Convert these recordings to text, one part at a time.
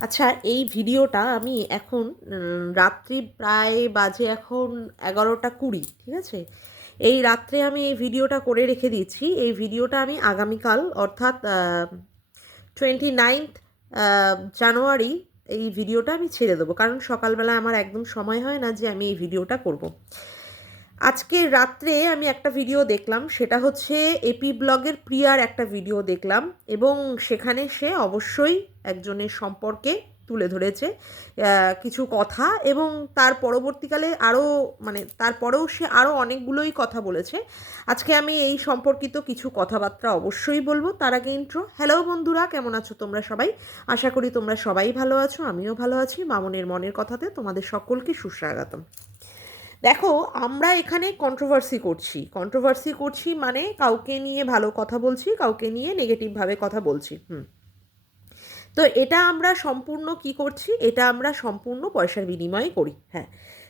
আচ্ছা এই ভিডিওটা আমি এখন রাত্রি প্রায় বাজে এখন এগারোটা কুড়ি, ঠিক আছে? এই রাত্রে আমি এই ভিডিওটা করে রেখে দিয়েছি এই ভিডিওটা আমি আগামীকাল, অর্থাৎ টোয়েন্টি নাইনথ জানুয়ারি, এই ভিডিওটা আমি ছেড়ে দেবো। কারণ সকালবেলা আমার একদম সময় হয় না যে আমি এই ভিডিওটা করব। আজকে রাত্রে আমি একটা ভিডিও দেখলাম, সেটা হচ্ছে এপি ব্লগের প্রিয়ার একটা ভিডিও দেখলাম এবং সেখানে সে অবশ্যই একজনের সম্পর্কে তুলে ধরেছে কিছু কথা এবং তার পরবর্তীকালে আরও মানে তারপরেও সে আরও অনেকগুলোই কথা বলেছে। আজকে আমি এই সম্পর্কিত কিছু কথাবার্তা অবশ্যই বলব। তার আগে ইন্ট্রো হ্যালো বন্ধুরা, কেমন আছো তোমরা সবাই? আশা করি তোমরা সবাই ভালো আছো, আমিও ভালো আছি। মামনের মনের কথাতে তোমাদের সকলকে সুস্বাগতম। দেখো, আমরা এখানে কন্ট্রোভার্সি করছি। কন্ট্রোভার্সি করছি মানে কাউকে নিয়ে ভালো কথা বলছি, কাউকে নিয়ে নেগেটিভভাবে কথা বলছি। হুম। তো এটা আমরা সম্পূর্ণ কি করছি? এটা আমরা সম্পূর্ণ পয়সার বিনিময়ে করি হ্যাঁ।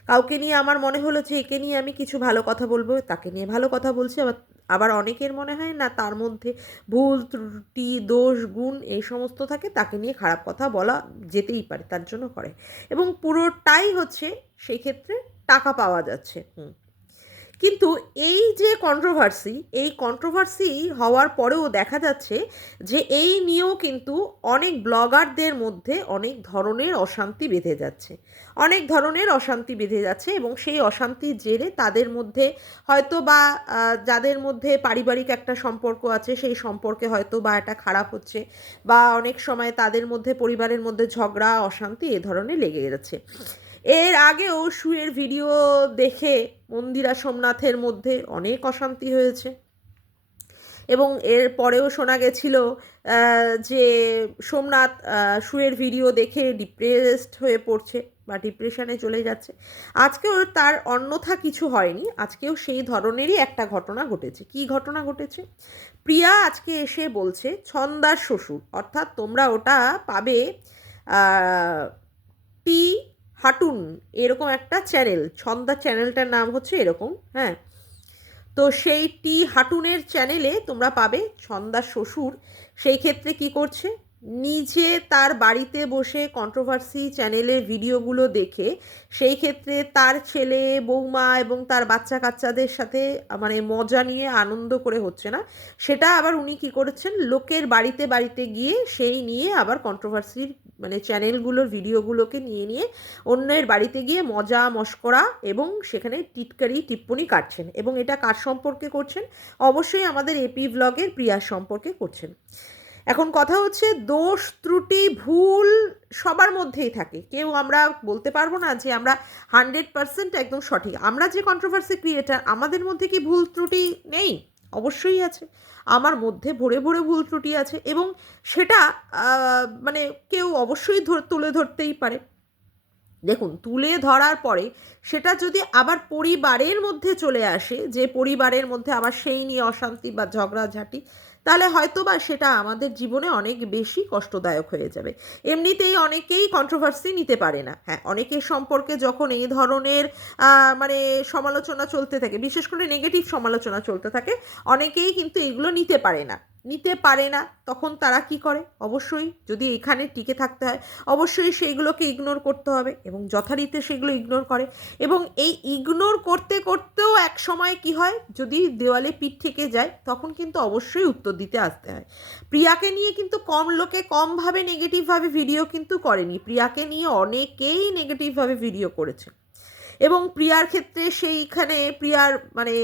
কাউকে নিয়ে আমার মনে হলো যে একে নিয়ে আমি কিছু ভালো কথা বলব, তাকে নিয়ে ভালো কথা বলছি, আবার আবার অনেকের মনে হয় না, তার মধ্যে ভুল, ত্রুটি, দোষ, গুণ এই সমস্ত থাকে, তাকে নিয়ে খারাপ কথা বলা যেতেই পারে, তার জন্য করে। এবং পুরোটাই হচ্ছে সেই ক্ষেত্রে টাকা পাওয়া যাচ্ছে। হুম। কিন্তু এই যে কন্ট্রোভার্সি এই কন্ট্রোভার্সি হওয়ার পরেও দেখা যাচ্ছে যে এই নিয়েও কিন্তু অনেক ব্লগারদের মধ্যে অনেক ধরনের অশান্তি বেঁধে যাচ্ছে। অনেক ধরনের অশান্তি বেঁধে যাচ্ছে এবং সেই অশান্তির জেরে তাদের মধ্যে হয়তো বা যাদের মধ্যে পারিবারিক একটা সম্পর্ক আছে সেই সম্পর্কে হয়তো বা এটা খারাপ হচ্ছে বা অনেক সময় তাদের মধ্যে পরিবারের মধ্যে ঝগড়া অশান্তি এ ধরনের লেগে যাচ্ছে। এর আগেও শুয়ের ভিডিও দেখে মন্দিরা সোমনাথের মধ্যে অনেক অশান্তি হয়েছে। এবং এর পরেও শোনা গেছিল যে সোমনাথ শুয়ের ভিডিও দেখে ডিপ্রেসড হয়ে পড়ছে বা ডিপ্রেশনে চলে যাচ্ছে। আজকেও তার অন্যথা কিছু হয়নি। আজকেও সেই ধরনেরই একটা ঘটনা ঘটেছে। কি ঘটনা ঘটেছে? প্রিয়া আজকে এসে বলছে, ছন্দার শ্বশুর, অর্থাৎ তোমরা ওটা পাবে টি হাটুন, এরকম একটা চ্যানেল ছন্দা চ্যানেলটার নাম হচ্ছে এরকম হ্যাঁ? তো সেই টি হাটুনের চ্যানেলে তোমরা পাবে ছন্দা শ্বশুর, সেই ক্ষেত্রে কি করছে? নিজে তার বাড়িতে বসে কন্ট্রোভার্সি চ্যানেলের ভিডিওগুলো দেখে, সেই ক্ষেত্রে তার ছেলে, বৌমা এবং তার বাচ্চা কাচ্চাদের সাথে মানে মজা নিয়ে আনন্দ করে হচ্ছে না। সেটা আবার উনি কি করেছেন? লোকের বাড়িতে বাড়িতে গিয়ে সেই নিয়ে আবার কন্ট্রোভার্সির মানে চ্যানেলগুলোর ভিডিওগুলোকে নিয়ে নিয়ে অন্যের বাড়িতে গিয়ে মজা, মস্করা এবং সেখানে টিটকারি, টিপ্পনি কাটছেন। এবং এটা কার সম্পর্কে করছেন? অবশ্যই আমাদের এপি ব্লগের প্রিয়ার সম্পর্কে করছেন। এখন কথা হচ্ছে দোষ, ত্রুটি, ভুল সবার মধ্যেই থাকে। কেউ আমরা বলতে পারব না যে আমরা হান্ড্রেড পার্সেন্ট একদম সঠিক। আমরা যে কন্ট্রোভার্সি ক্রিয়েটার আমাদের মধ্যে কি ভুল, ত্রুটি নেই? অবশ্যই আছে। আমার মধ্যে ভরে ভরে ভুল, ত্রুটি আছে এবং সেটা মানে কেউ অবশ্যই তুলে ধরতেই পারে। দেখুন, তুলে ধরার পরে সেটা যদি আবার পরিবারের মধ্যে চলে আসে, যে পরিবারের মধ্যে আবার সেই নিয়ে অশান্তি বা ঝগড়াঝাটি তাহলে হয়তো বা সেটা আমাদের জীবনে অনেক বেশি কষ্টদায়ক হয়ে যাবে। এমনিতেই অনেকেই কন্ট্রোভার্সি নিতে পারে না। হ্যাঁ অনেকের সম্পর্কে যখন এই ধরনের মানে সমালোচনা চলতে থাকে, বিশেষ করে নেগেটিভ সমালোচনা চলতে থাকে, অনেকেই কিন্তু এগুলো নিতে পারে না। নিতে পারে না, তখন তারা কি করে? অবশ্যই যদি এখানে টিকে থাকতে হয়, অবশ্যই সেইগুলোকে ইগনোর করতে হবে এবং যথারীতি সেগুলো ইগনোর করে এবং এই ইগনোর করতে করতেও এক সময় কি হয়? যদি দেওয়ালে পিঠ থেকে যায়, তখন কিন্তু অবশ্যই উত্তর দিতে আসতে হয়। প্রিয়াকে নিয়ে কিন্তু কম লোকে কমভাবে নেগেটিভভাবে ভিডিও কিন্তু করেনি। প্রিয়াকে নিয়ে অনেকেই নেগেটিভভাবে ভিডিও করেছে। এবং প্রিয়ার ক্ষেত্রে সেইখানে প্রিয়ার মানে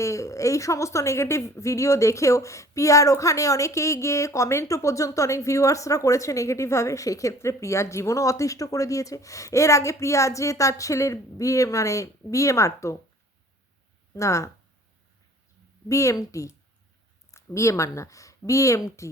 এই সমস্ত নেগেটিভ ভিডিও দেখেও প্রিয়ার ওখানে অনেকেই গিয়ে কমেন্টও পর্যন্ত অনেক ভিউয়ার্সরা করেছে নেগেটিভভাবে সেই ক্ষেত্রে প্রিয়ার জীবনও অতিষ্ঠ করে দিয়েছে। এর আগে প্রিয়া যে তার ছেলের বিয়ে মানে বিয়ে মারতো, না বিএমটি মার না বিএমটি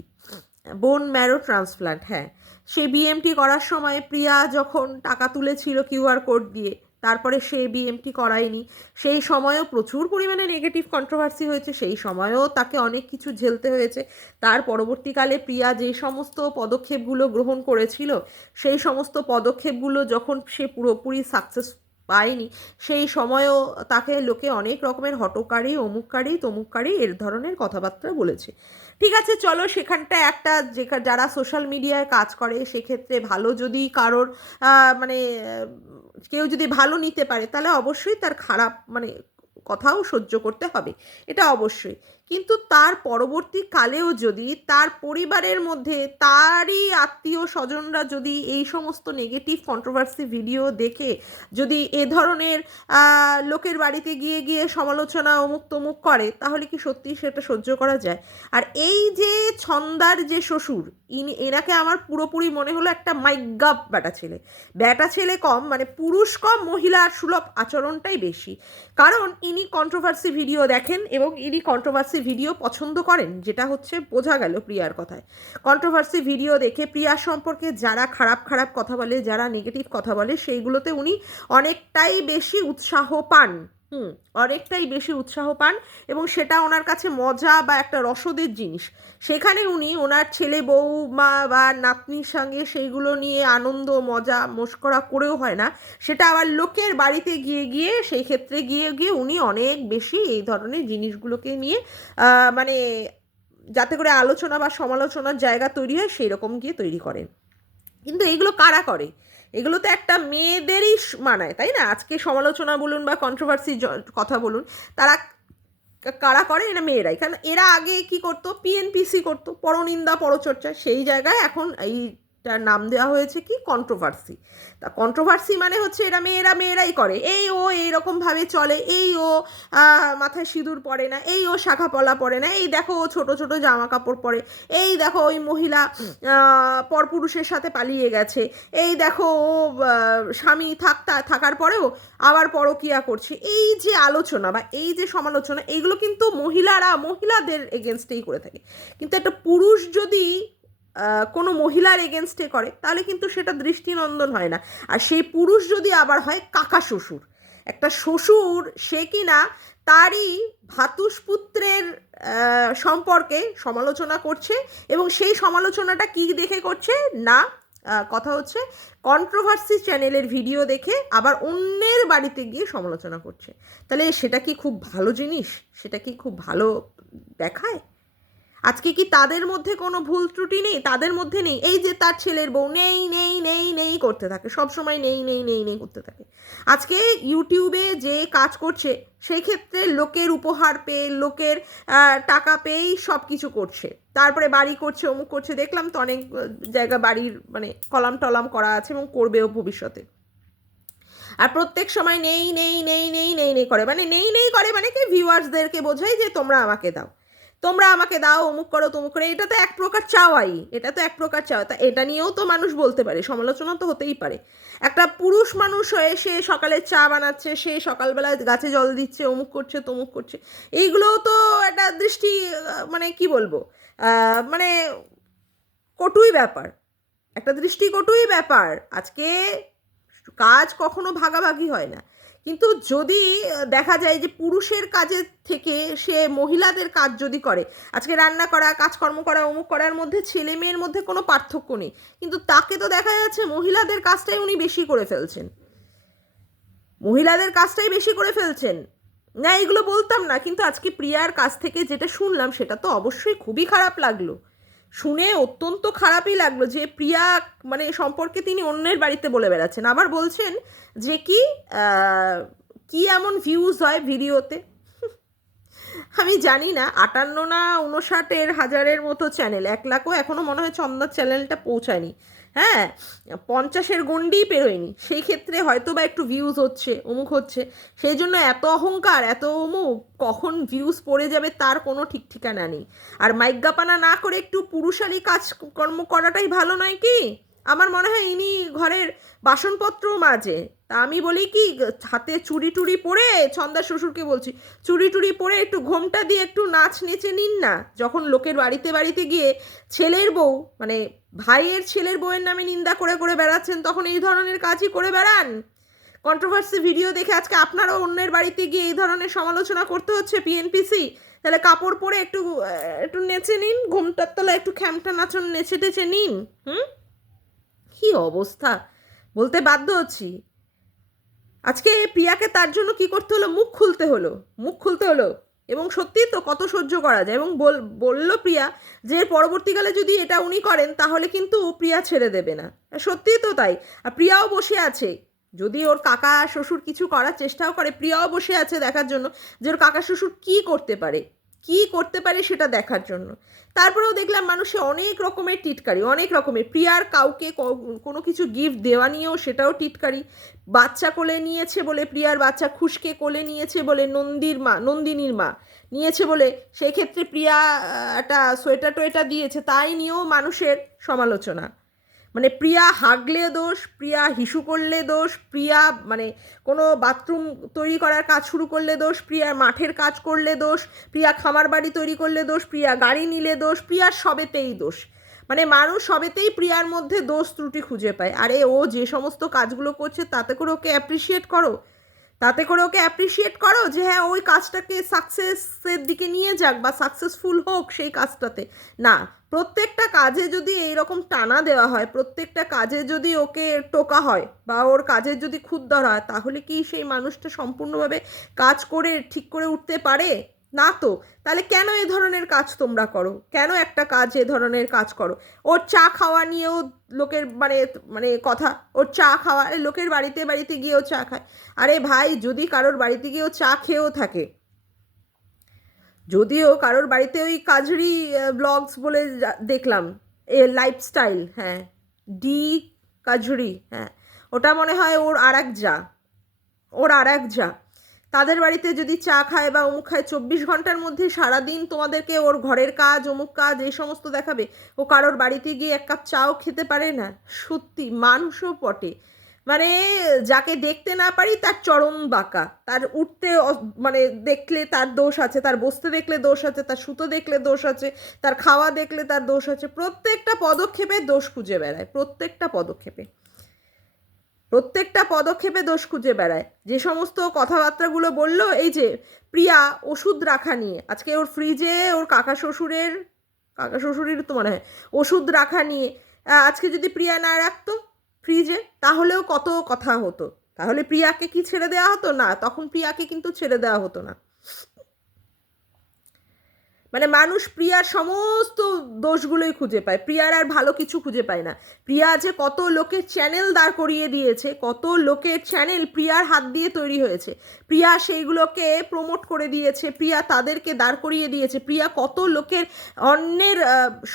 বোন ম্যারো ট্রান্সপ্লান্ট হ্যাঁ। সেই বিএমটি করার সময় প্রিয়া যখন টাকা তুলেছিল কিউআর কোড দিয়ে তারপরে সে বিএমটি করায়নি। সেই সময়ও প্রচুর পরিমাণে নেগেটিভ কন্ট্রোভার্সি হয়েছে। সেই সময়েও তাকে অনেক কিছু ঝেলতে হয়েছে। তার পরবর্তীকালে প্রিয়া যে সমস্ত পদক্ষেপগুলো গ্রহণ করেছিল, সেই সমস্ত পদক্ষেপগুলো যখন সে পুরোপুরি সাকসেস পায়নি, সেই সময়ও তাকে লোকে অনেক রকমের হটকারী, অমুককারী, তমুককারী এর ধরনের কথাবার্তা বলেছে। ঠিক আছে, চলো সেখানটা একটা যে যারা সোশ্যাল মিডিয়ায় কাজ করে, সেক্ষেত্রে ভালো যদি কারোর মানে কেউ যদি ভালো নিতে পারে, তাহলে অবশ্যই তার খারাপ মানে কথাও সহ্য করতে হবে। এটা অবশ্যই। কিন্তু তার পরবর্তী কালেও যদি তার পরিবারের মধ্যে তারই আত্মীয় স্বজনরা যদি এই সমস্ত নেগেটিভ কন্ট্রোভার্সি ভিডিও দেখে, যদি এ ধরনের লোকের বাড়িতে গিয়ে গিয়ে সমালোচনা অমুক তমুক করে, তাহলে কি সত্যি সেটা সহ্য করা যায়? আর এই যে ছন্দার যে শ্বশুর, ইনি, এনাকে আমার পুরোপুরি মনে হলো একটা মাইগাপ ব্যাটা ছেলে। ব্যাটা ছেলে কম মানে পুরুষ কম, মহিলার সুলভ আচরণটাই বেশি। কারণ ইনি কন্ট্রোভার্সি ভিডিও দেখেন এবং ইনি কন্ট্রোভার্সি ভিডিও পছন্দ করেন? যেটা হচ্ছে বোঝা গেল প্রিয়ার কথায়। কন্ট্রোভার্সি ভিডিও দেখে প্রিয়া সম্পর্কে যারা খারাপ খারাপ কথা বলে, যারা নেগেটিভ কথা বলে, সেইগুলোতে উনি অনেকটাই বেশি উৎসাহ পান। হুম, অনেকটাই বেশি উৎসাহ পান এবং সেটা ওনার কাছে মজা বা একটা রসদের জিনিস। সেখানে উনি ওনার ছেলে বউ মা বা নাতনির সঙ্গে সেইগুলো নিয়ে আনন্দ, মজা, মস্করা করেও হয় না। সেটা আবার লোকের বাড়িতে গিয়ে গিয়ে, সেই ক্ষেত্রে গিয়ে গিয়ে উনি অনেক বেশি এই ধরনের জিনিসগুলোকে নিয়ে মানে যাতে করে আলোচনা বা সমালোচনার জায়গা তৈরি হয় সেই রকম গিয়ে তৈরি করেন। কিন্তু এগুলো কারা করে? এগুলো তো একটা মেয়েদেরই মানায় তাই না? আজকে সমালোচনা বলুন বা কন্ট্রোভার্সি কথা বলুন, তারা কারা করে? এরা মেয়েরাই। কারণ এরা আগে কি করতো? পিএনপিসি করতো, পরনিন্দা, পরচর্চা, সেই জায়গায় এখন এইটার নাম দেওয়া হয়েছে কি? কন্ট্রোভার্সি তা কন্ট্রোভার্সি মানে হচ্ছে এরা মেয়েরা মেয়েরাই করে। এই ও এইরকমভাবে চলে, এই ও মাথায় সিঁদুর পরে না, এই ও শাখা পলা পরে না, এই দেখো ও ছোটো ছোটো জামা কাপড় পরে, এই দেখো ওই মহিলা পরপুরুষের সাথে পালিয়ে গেছে, এই দেখো ও স্বামী থাকতা থাকার পরেও আবার পরকিয়া করছে। এই যে আলোচনা বা এই যে সমালোচনা এইগুলো কিন্তু মহিলারা, মহিলাদের এগেনস্টেই করে থাকে। কিন্তু একটা পুরুষ যদি কোনো মহিলার এগেনস্টে করে, তাহলে কিন্তু সেটা দৃষ্টিনন্দন হয় না। আর সেই পুরুষ যদি আবার হয়, কাকা শ্বশুর। একটা শ্বশুর, সে কিনা তারই ভাতুষপুত্রের সম্পর্কে সমালোচনা করছে এবং সেই সমালোচনাটা কি দেখে করছে? না কথা হচ্ছে কন্ট্রোভার্সি চ্যানেলের ভিডিও দেখে আবার অন্যের বাড়িতে গিয়ে সমালোচনা করছে। তাহলে সেটা কি খুব ভালো জিনিস? সেটা কি খুব ভালো দেখায়? আজকে কি তাদের মধ্যে কোনো ভুল ত্রুটি নেই? তাদের মধ্যে নেই। এই যে তার ছেলের বউ নেই নেই নেই নেই করতে থাকে। সব সময় নেই নেই নেই নেই করতে থাকে। আজকে ইউটিউবে যে কাজ করছে সেই ক্ষেত্রে লোকের উপহার পেয়ে, লোকের টাকা পেয়েই সব কিছু করছে। তারপরে বাড়ি করছে, অমুক করছে। দেখলাম তো অনেক জায়গা বাড়ির মানে কলাম টলাম করা আছে এবং করবেও ভবিষ্যতে। আর প্রত্যেক সময় নেই নেই নেই নেই নেই নেই করে। মানে নেই নেই করে মানে কি? ভিউয়ার্সদেরকে বোঝায় যে তোমরা আমাকে দাও। তোমরা আমাকে দাও, অমুক করো, তমুক করে। এটা তো এক প্রকার চাওয়াই। এটা তো এক প্রকার চাওয়া। তা এটা নিয়েও তো মানুষ বলতে পারে। সমালোচনা তো হতেই পারে। একটা পুরুষ মানুষ হয়ে সে সকালে চা বানাচ্ছে, সে সকালবেলা গাছে জল দিচ্ছে, অমুক করছে, তমুক করছে। এইগুলোও তো একটা দৃষ্টি মানে কি বলব? মানে কটুই ব্যাপার। একটা দৃষ্টি কটুই ব্যাপার। আজকে কাজ কখনো ভাগাভাগি হয় না। কিন্তু যদি দেখা যায় যে পুরুষের কাজের থেকে সে মহিলাদের কাজ যদি করে, আজকে রান্না করা, কাজকর্ম করা, অমুক করার মধ্যে ছেলে মেয়ের মধ্যে কোনো পার্থক্য নেই। কিন্তু তাকে তো দেখা যাচ্ছে মহিলাদের কাজটাই উনি বেশি করে ফেলছেন। মহিলাদের কাজটাই বেশি করে ফেলছেন। না, এগুলো বলতাম না, কিন্তু আজকে প্রিয়ার কাছ থেকে যেটা শুনলাম, সেটা তো অবশ্যই খুবই খারাপ লাগল। শুনে অত্যন্ত খারাপই লাগল যে প্রিয়া মানে সম্পর্কে তিনি অন্যের বাড়িতে বলে বেড়াচ্ছেন। আবার বলছেন যে কি কি এমন ভিউজ হয় ভিডিওতে? আমি জানি না, আটান্ন না উনষাটের হাজারের মতো চ্যানেল এক লাখও এখনও মনে হয় চন্দার চ্যানেলটা পৌঁছায়নি। হ্যাঁ পঞ্চাশের গন্ডিই পেরোয়নি, সেই ক্ষেত্রে হয়তো বা একটু ভিউজ হচ্ছে, অমুক হচ্ছে। সেই জন্য এত অহংকার, এত অমুক, কখন ভিউজ পড়ে যাবে তার কোনো ঠিক ঠিকানা নেই। আর মাইক মাইজ্ঞাপানা না করে একটু পুরুষালী কাজ কর্ম করাটাই ভালো নয় কি? আমার মনে হয় ইনি ঘরের বাসনপত্র মাঝে তা আমি বলি কি, হাতে চুড়ি টুড়ি পরে, ছন্দা শ্বশুরকে বলছি, চুড়ি টুড়ি পরে একটু ঘোমটা দিয়ে একটু নাচ নেচে নিন না। যখন লোকের বাড়িতে বাড়িতে গিয়ে ছেলের বউ মানে ভাইয়ের ছেলের বউয়ের নামে নিন্দা করে করে বেড়াচ্ছেন, তখন এই ধরনের কাজই করে বেড়ান। কন্ট্রোভার্সি ভিডিও দেখে আজকে আপনারও অন্যের বাড়িতে গিয়ে এই ধরনের সমালোচনা করতে হচ্ছে পিএনপিসি তাহলে কাপড় পরে একটু একটু নেচে নিন, ঘোমটার তলায় একটু খ্যামটা নাচন, নেচে টেচে নিন, হুম? কি অবস্থা? বলতে বাধ্য হচ্ছি। আজকে প্রিয়াকে তার জন্য কি করতে হলো? মুখ খুলতে হলো। মুখ খুলতে হলো। এবং সত্যি তো কত সহ্য করা যায়। এবং বল বলল প্রিয়া যে পরবর্তীকালে যদি এটা উনি করেন, তাহলে কিন্তু প্রিয়া ছেড়ে দেবে না। সত্যিই তো তাই। আর প্রিয়াও বসে আছে। যদি ওর কাকা শ্বশুর কিছু করার চেষ্টাও করে, প্রিয়াও বসে আছে দেখার জন্য যে ওর কাকা শ্বশুর কী করতে পারে? কি করতে পারে সেটা দেখার জন্য। তারপরেও দেখলাম মানুষে অনেক রকমের টিটকারি, অনেক রকমের। প্রিয়ার কাউকে কোনো কিছু গিফট দেওয়া নিয়েও সেটাও টিটকারি। বাচ্চা কোলে নিয়েছে বলে প্রিয়ার বাচ্চা, খুশকে কোলে নিয়েছে বলে নন্দীর মা, নন্দিনীর মা নিয়েছে বলে সেক্ষেত্রে প্রিয়া একটা সোয়েটার টোয়েটার দিয়েছে, তাই নিয়েও মানুষের সমালোচনা। মানে প্রিয়া হাগলে দোষ, প্রিয়া হিসু করলে দোষ, প্রিয়া মানে কোনো বাথরুম তৈরি করার কাজ শুরু করলে দোষ, প্রিয়া মাঠের কাজ করলে দোষ, প্রিয়া খামার বাড়ি তৈরি করলে দোষ, প্রিয়া গাড়ি নিলে দোষ প্রিয়ার সবেতেই দোষ। মানে মানুষ সবেতেই প্রিয়ার মধ্যে দোষ ত্রুটি খুঁজে পায়। আরে ও যে সমস্ত কাজগুলো করছে তাতে করে ওকে অ্যাপ্রিসিয়েট করো। তাতে করে ওকে অ্যাপ্রিসিয়েট করো যে হ্যাঁ ওই কাজটাকে সাকসেসের দিকে নিয়ে যাক বা সাকসেসফুল হোক সেই কাজটাতে। না, প্রত্যেকটা কাজে যদি এই রকম টানা দেওয়া হয়, প্রত্যেকটা কাজে যদি ওকে টোকা হয় বা ওর কাজের যদি ক্ষুদ্র হয়, তাহলে কি সেই মানুষটা সম্পূর্ণভাবে কাজ করে ঠিক করে উঠতে পারে? না তো? তাহলে কেন এ ধরনের কাজ তোমরা করো? কেন একটা কাজ এ ধরনের কাজ করো? ওর চা খাওয়া নিয়েও লোকের মানে মানে কথা। ওর চা খাওয়া লোকের বাড়িতে বাড়িতে গিয়েও চা খায়। আরে ভাই, যদি কারোর বাড়িতে গিয়েও চা খেয়েও থাকে, যদিও কারোর বাড়িতে ওই কাজরি ব্লগস বলে দেখলাম, এ লাইফস্টাইল হ্যাঁ ডি কাজরি হ্যাঁ ওটা মনে হয় ওর আর এক যা, ওর আর এক যা। তাদের বাড়িতে যদি চা খায় বা অমুক খায়, চব্বিশ ঘণ্টার মধ্যে সারাদিন তোমাদেরকে ওর ঘরের কাজ, অমুক কাজ, এই সমস্ত দেখাবে। ও কারোর বাড়িতে গিয়ে এক কাপ চাও খেতে পারে না। সত্যি, মানুষও পটে মানে যাকে দেখতে না পারি তার চরম বাঁকা। তার উঠতে মানে দেখলে তার দোষ আছে, তার বসতে দেখলে দোষ আছে, তার সুতো দেখলে দোষ আছে, তার খাওয়া দেখলে তার দোষ আছে। প্রত্যেকটা পদক্ষেপে দোষ খুঁজে বেড়ায়, প্রত্যেকটা পদক্ষেপে। প্রত্যেকটা পদক্ষেপে দোষ খুঁজে বেড়ায়। যে সমস্ত কথাবার্তাগুলো বলল, এই যে প্রিয়া ওষুধ রাখা নিয়ে, আজকে ওর ফ্রিজে ওর কাকা শ্বশুরের কাকা শ্বশুরের তো মনে হয়, ওষুধ রাখা নিয়ে আজকে যদি প্রিয়া না রাখতো ফ্রিজে তাহলেও কত কথা হতো। তাহলে প্রিয়াকে কি ছেড়ে দেওয়া হতো? না, তখন প্রিয়াকে কিন্তু ছেড়ে দেওয়া হতো না। মানে মানুষ প্রিয়ার সমস্ত দোষগুলোই খুঁজে পায়, প্রিয়ার আর ভালো কিছু খুঁজে পায় না। প্রিয়া যে কত লোকের চ্যানেল দাঁড় করিয়ে দিয়েছে, কত লোকের চ্যানেল প্রিয়ার হাত দিয়ে তৈরি হয়েছে। প্রিয়া সেইগুলোকে প্রমোট করে দিয়েছে, প্রিয়া তাদেরকে দাঁড় করিয়ে দিয়েছে, প্রিয়া কত লোকের অন্যের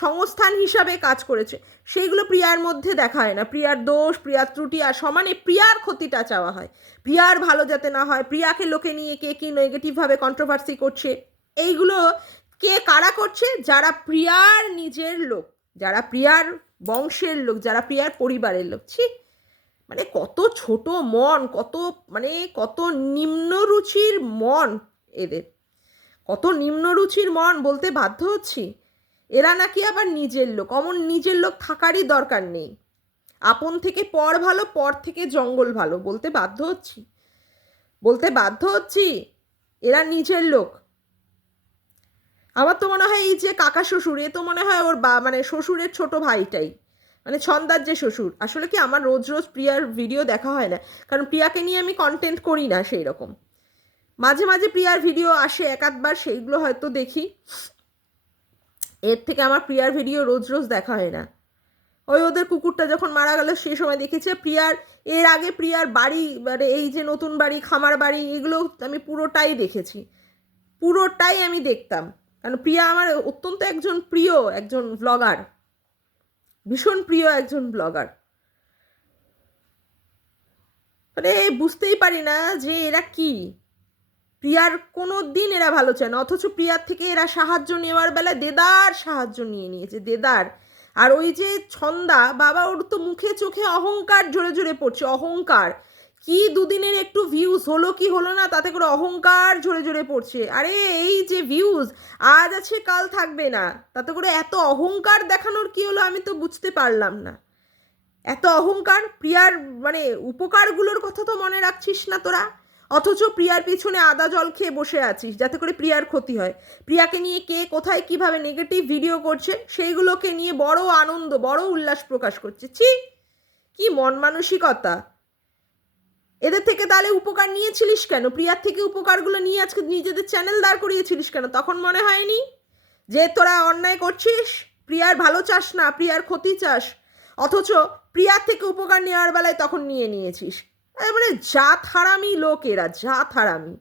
সংস্থান হিসাবে কাজ করেছে। সেইগুলো প্রিয়ার মধ্যে দেখা হয় না। প্রিয়ার দোষ, প্রিয়ার ত্রুটি আর সমানে প্রিয়ার ক্ষতিটা চাওয়া হয়। প্রিয়ার ভালো যাতে না হয়, প্রিয়াকে লোকে নিয়ে কে কী নেগেটিভভাবে কন্ট্রোভার্সি করছে, এইগুলো কে কারা করছে? যারা প্রিয়ার নিজের লোক, যারা প্রিয়ার বংশের লোক, যারা প্রিয়ার পরিবারের লোক। ছি মানে কত ছোট মন, কত মানে কত নিম্নরুচির মন এদের। কত নিম্নরুচির মন বলতে বাধ্য হচ্ছি। এরা নাকি আবার নিজের লোক, অমন নিজের লোক থাকারই দরকার নেই। আপন থেকে পর ভালো, পর থেকে জঙ্গল ভালো, বলতে বাধ্য হচ্ছি। বলতে বাধ্য হচ্ছি, এরা নিজের লোক। আমার তো মনে হয় এই যে কাকা শ্বশুর, এ তো মনে হয় ওর বা মানে শ্বশুরের ছোট ভাইটাই। মানে ছন্দার যে শ্বশুর। আসলে কি আমার রোজ রোজ প্রিয়ার ভিডিও দেখা হয় না। কারণ প্রিয়াকে নিয়ে আমি কন্টেন্ট করি না সেই রকম মাঝে মাঝে প্রিয়ার ভিডিও আসে এক আধবার সেইগুলো হয়তো দেখি। এর থেকে আমার প্রিয়ার ভিডিও রোজ রোজ দেখা হয় না। ওই ওদের কুকুরটা যখন মারা গেল সেই সময় দেখেছি প্রিয়ার, এর আগে প্রিয়ার বাড়ি মানে এই যে নতুন বাড়ি, খামার বাড়ি, এগুলো আমি পুরোটাই দেখেছি। পুরোটাই আমি দেখতাম। কারণ প্রিয়া আমার অত্যন্ত একজন প্রিয় একজন ব্লগার ভীষণ প্রিয় একজন ব্লগার মানে বুঝতেই পারি না যে এরা কি। প্রিয়ার কোনো দিন এরা ভালো চায় না, অথচ প্রিয়ার থেকে এরা সাহায্য নেওয়ার বেলায় দেদার সাহায্য নিয়ে নিয়েছে, দেদার। আর ওই যে ছন্দা, বাবা ওর তো মুখে চোখে অহংকার জোরে জোরে পড়ছে, অহংকার। কি দুদিনের একটু ভিউজ হলো কি হলো না? তাতে করে অহংকার ঝরে ঝরে পড়ছে। আরে, এই যে ভিউজ আজ আছে, কাল থাকবে না। তাতে করে এত অহংকার দেখানোর কি হলো আমি তো বুঝতে পারলাম না। এত অহংকার? প্রিয়ার মানে উপকারগুলোর কথা তো মনে রাখছিস না তোরা? অথচ প্রিয়ার পিছনে আদা জল খেয়ে বসে আছিস, যাতে করে প্রিয়ার ক্ষতি হয়। প্রিয়াকে নিয়ে কে কোথায় কীভাবে নেগেটিভ ভিডিও করছে, সেইগুলোকে নিয়ে বড় আনন্দ, বড় উল্লাস প্রকাশ করছে। ছি! কি মন মানসিকতা এদের থেকে তাহলে উপকার নিয়েছিলিস কেন? প্রিয়ার থেকে উপকারগুলো নিয়ে আজকে নিজেদের চ্যানেল দাঁড় করিয়েছিলিস কেন? তখন মনে হয়নি যে তোরা অন্যায় করছিস? প্রিয়ার ভালো চাস না, প্রিয়ার ক্ষতি চাস। অথচ প্রিয়ার থেকে উপকার নেওয়ার বেলায় তখন নিয়ে নিয়েছিস। মানে জাত হারামি লোক এরা জাত হারামি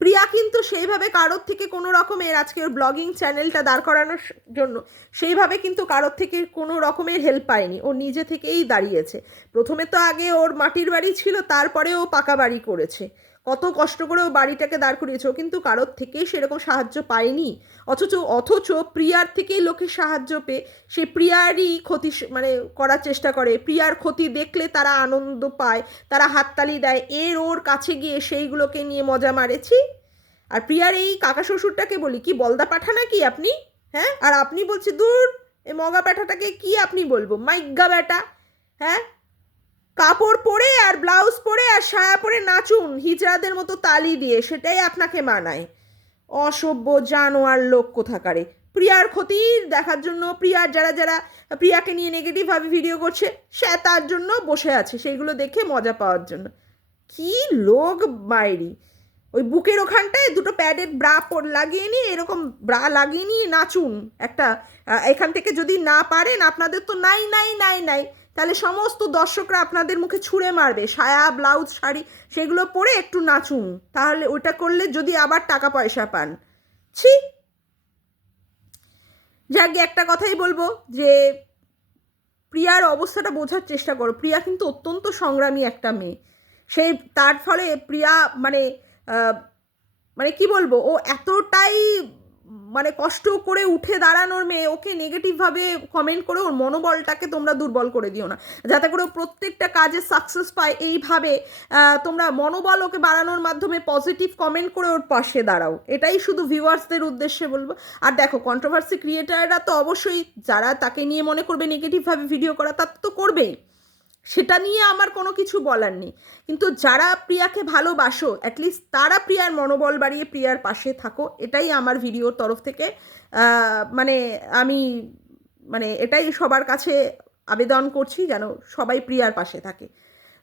প্রিয়া কিন্তু সেইভাবে কারোর থেকে কোনো রকমের আজকের ব্লগিং চ্যানেলটা দাঁড় করানোর জন্য সেইভাবে কিন্তু কারোর থেকে কোনো রকমের হেল্প পায়নি। ও নিজে থেকেই দাঁড়িয়েছে। প্রথমে তো আগে ওর মাটির বাড়ি ছিল, তারপরে ও পাকা বাড়ি করেছে। কত কষ্ট করে ও বাড়িটাকে দাঁড় করিয়েছে। ও কিন্তু কারোর থেকেই সেরকম সাহায্য পায়নি। অথচ অথচ প্রিয়ার থেকেই লোকে সাহায্য পেয়ে সে প্রিয়ারই ক্ষতি মানে করার চেষ্টা করে। প্রিয়ার ক্ষতি দেখলে তারা আনন্দ পায়, তারা হাততালি দেয়। এর ওর কাছে গিয়ে সেইগুলোকে নিয়ে মজা মারেছি আর প্রিয়ার এই কাকা শ্বশুরটাকে বলি, কি বলদা পাঠা নাকি আপনি? হ্যাঁ? আর আপনি বলছি, দূর এই মগা ব্যাটাটাকে কি আপনি বলব? মাইগা ব্যাটা। হ্যাঁ? কাপড় পরে আর ব্লাউজ পরে আর সায়া পরে নাচুন হিজড়াদের মতো তালি দিয়ে, সেটাই আপনাকে মানায়। অসভ্য জানোয়ার লোক কোথাকারে। প্রিয়ার ক্ষতি দেখার জন্য প্রিয়ার যারা যারা প্রিয়াকে নিয়ে নেগেটিভভাবে ভিডিও করছে, সে তার জন্য বসে আছে, সেইগুলো দেখে মজা পাওয়ার জন্য। কি লোক বাইরি। ওই বুকের ওখানটায় দুটো প্যাডের ব্রা লাগিয়ে নিয়ে, এরকম ব্রা লাগিয়ে নিয়ে নাচুন একটা এখান থেকে যদি না পারেন, আপনাদের তো নাই নাই নাই নাই। তাহলে সমস্ত দর্শকরা আপনাদের মুখে ছুঁড়ে মারবে, সায়া, ব্লাউজ, শাড়ি, সেগুলো পরে একটু নাচুন। তাহলে ওটা করলে যদি আবার টাকা পয়সা পান। ছি! যাকে, একটা কথাই বলব যে, প্রিয়ার অবস্থাটা বোঝার চেষ্টা করো। প্রিয়া কিন্তু অত্যন্ত সংগ্রামী একটা মেয়ে। সেই তার ফলে প্রিয়া মানে মানে কি বলব? ও এতটাই মানে কষ্ট করে উঠে দাঁড়ানোর মেয়ে, ওকে নেগেটিভভাবে কমেন্ট করে ওর মনোবলটাকে তোমরা দুর্বল করে দিও না। যাতে করে প্রত্যেকটা কাজে সাকসেস পায়, এইভাবে তোমরা মনোবল ওকে বাড়ানোর মাধ্যমে পজিটিভ কমেন্ট করে ওর পাশে দাঁড়াও। এটাই শুধু ভিউয়ার্সদের উদ্দেশ্যে বলব। আর দেখো কন্ট্রোভার্সি ক্রিয়েটাররা তো অবশ্যই, যারা তাকে নিয়ে মনে করবে নেগেটিভভাবে ভিডিও করা তার তো করবেই। সেটা নিয়ে আমার কোনো কিছু বলার নেই। কিন্তু যারা প্রিয়াকে ভালোবাসো অ্যাটলিস্ট তারা প্রিয়ার মনোবল বাড়িয়ে প্রিয়ার পাশে থাকো, এটাই আমার ভিডিওর তরফ থেকে। মানে আমি মানে এটাই সবার কাছে আবেদন করছি যেন সবাই প্রিয়ার পাশে থাকে।